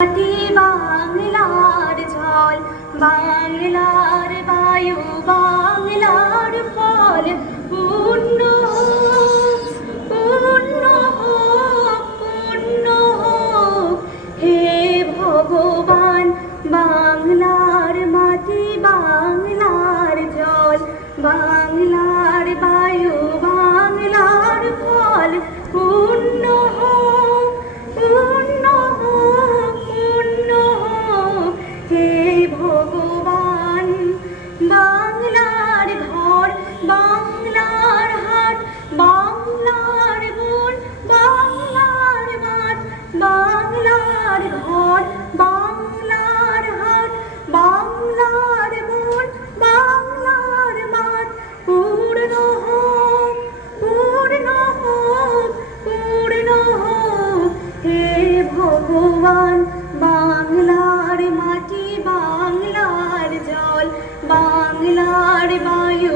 মাটি বাংলার জল, বাংলার বায়ু, বাংলার ফল, পূর্ণ হোক, পূর্ণ হোক, পূর্ণ হোক হে ভগবান। বাংলার মাটি, বাংলার জল, বাংলার বায়ু, বাংলার ফল, পূর্ণ হোক, পূর্ণ হোক, পূর্ণ হোক হে ভগবান। বাংলার ঘর, বাংলার হাট, বাংলার বন, বাংলার মাঠ, বাংলার ঘর, বাংলার হাট, বাংলার বন, বাংলার মাঠ, পূর্ণ হোক, পূর্ণ হোক, পূর্ণ হোক হে ভগবান। বাংলার মাটি, বাংলার জল, বাংলার বায়ু,